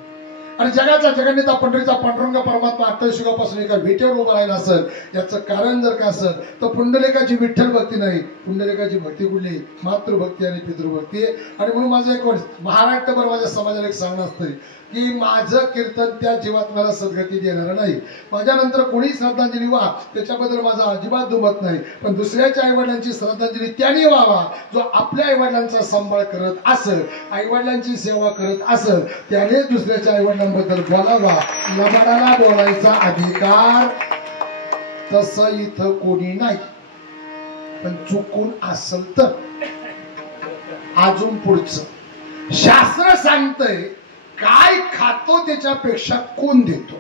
आणि जगाचा जगन्नेता पंढरीचा पांडुरंग परमात्मा 28 युगापासून एका विटेवर उभा राहिला असेल. याचं कारण जर का असेल तर पुंडलिकाची विठ्ठल भक्ती नाही, पुंडलिकाची भक्ती कुठली? मातृभक्ती आणि पितृभक्ती. आणि म्हणून माझं एक महाराष्ट्रभर माझ्या समाजाला एक सांगणं असतं की माझं कीर्तन त्या जीवात्म्याला सद्गती देणार नाही. माझ्यानंतर कोणी श्रद्धांजली व्हा त्याच्याबद्दल माझा अजिबात दुमत नाही, पण दुसऱ्याच्या आईवडिलांची श्रद्धांजली त्याने व्हावा जो आपल्या आईवडिलांचा सांभाळ करत असेल, आईवडिलांची सेवा करत असेल, त्याने दुसऱ्याच्या आईवडिलांबद्दल बोलावा. लबाडाला बोलायचा अधिकार तसं इथं कोणी नाही, पण चुकून असेल तर. अजून पुढचं शास्त्र सांगतंय काय खातो त्याच्यापेक्षा कोण देतो.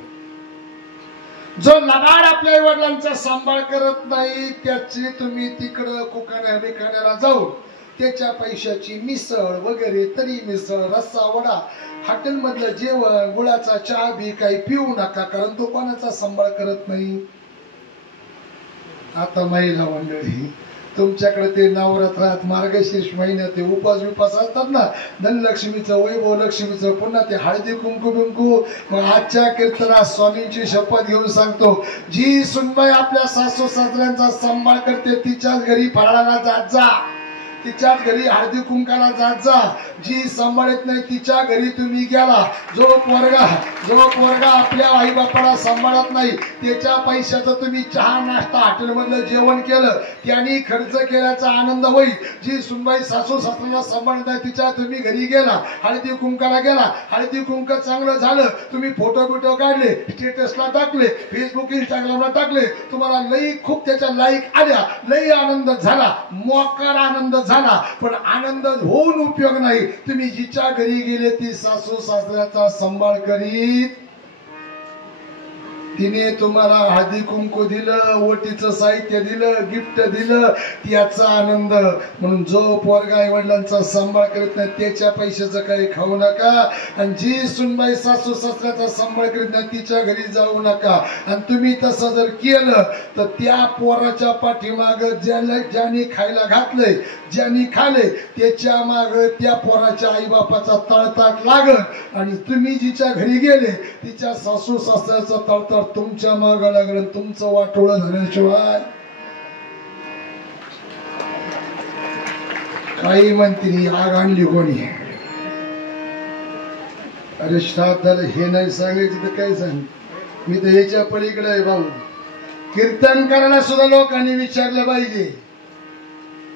जो लबाड आपल्या आई वडिलांचा सांभाळ करत नाही त्याची तुम्ही तिकडं कुकाण्या बिकाण्याला जाऊन त्याच्या पैशाची मिसळ वगैरे, तरी मिसळ, रस्सा, वडा, हॉटेल मधलं जेवण, गुळाचा चहा बी काही पिऊ नका, कारण तो कोणाचा सांभाळ करत नाही. आता महिला मंडळी तुमच्याकडे ते नवरात्रात मार्गशीर्ष महिन्यात ते उपास विपास असतात ना, धनलक्ष्मीचं वैभव लक्ष्मीचं, पुन्हा ते हळदी कुंकू बिंकू. मग आजच्या कीर्तनात स्वामींची शपथ घेऊन सांगतो, जी सुनबाई आपल्या सासू सासऱ्यांचा सांभाळ करते तिच्याच घरी फराळाला जात जा, तिच्याच घरी हळदी कुंकाला जात जा. जी सांभाळत नाही तिच्या घरी तुम्ही गेला. जो पोरगा आपल्या आई बापाला सांभाळत नाही त्याच्या पैशाचं तुम्ही चहा नाश्ता हॉटेलमधलं जेवण केलं, त्यांनी खर्च केल्याचा आनंद होईल. जी सुनबाई सासू सासऱ्याला सांभाळत नाही तिच्या तुम्ही घरी गेला, हळदी कुंकाला गेला, हळदी कुंक चांगलं झालं, तुम्ही फोटो बिटो काढले, स्टेटसला टाकले, फेसबुक इंस्टाग्रामला टाकले, तुम्हाला लई खूप त्याच्या लाईक आल्या, लई आनंद झाला, मोकार आनंद झाला. पण आनंद होऊन उपयोग नाही. तुम्ही जिच्या घरी गेले ती सासू सासऱ्याचा सांभाळ करीत, तिने तुम्हाला हळदी कुंकू दिलं, ओटीचं साहित्य दिलं, गिफ्ट दिलं, त्याचा आनंद. म्हणून जो पोरगा आई वडिलांचा सांभाळ करीत नाही त्याच्या पैशाचं काही खाऊ नका. आणि जी सुनबाई सासू सासऱ्याचा सांभाळ करीत नाही तिच्या घरी जाऊ नका. आणि तुम्ही तसं जर केलं तर त्या पोराच्या पाठीमाग ज्यांनी खायला घातलंय, ज्यांनी खाले त्याच्या माग त्या पोराच्या आई बापाचा तळताट लागल. आणि तुम्ही जिच्या घरी गेले तिच्या सासू सासऱ्याचा तळताट तुमच्या माग लागलं. तुमचं वाटोळं झाल्याशिवाय काही म्हणते आग आणली कोणी. अरे श्राद्ध झालं हे नाही सांगायचं तर काय सांग. मी तर याच्या पलीकडे आहे भाऊ. कीर्तन करायला सुद्धा लोकांनी विचारलं पाहिजे,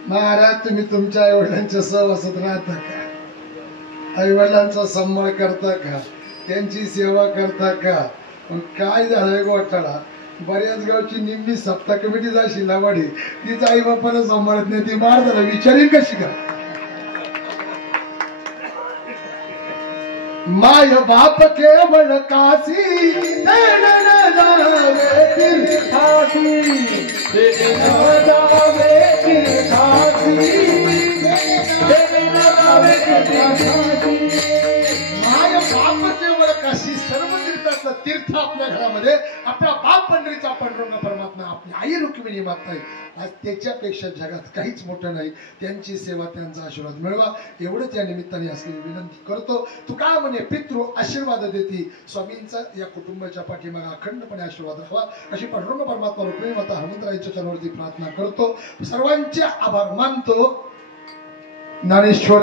महाराज तुम्ही तुमच्या आई वडिलांच्या सहवासात राहता का, आई वडिलांचा सांभाळ करता का, त्यांची सेवा करता का. पण काय झालंय घोटाळा, बऱ्याच गावची निम्मी सप्ताह कमिटी जाशी लावाडी तिचा आई बापाला सांभाळत नाही, ती मार झाला विचारेल कशी का. माय बाप केवळ काशी माय बाप केवळ काशी. सर्व तीर्थातलं तीर्थ आपल्या घरामध्ये आपला बाप पंढरीचा पांडुरंग परमात्मा, आपली आई रुक्मिणी माता आहे. आज त्याच्यापेक्षा जगात काहीच मोठं नाही. त्यांची सेवा, त्यांचा आशीर्वाद मिळवा एवढंच या निमित्ताने असलेली विनंती करतो. तू का म्हणे पितृ आशीर्वाद देती. स्वामींचा या कुटुंबाच्या पाठीमागे अखंडपणे आशीर्वाद राहावा अशी पांडुरंग परमात्मा रुक्मिणी माता हनुमंतरायांच्या चरणावरती प्रार्थना करतो. सर्वांचे आभार मानतो. ज्ञानेश्वर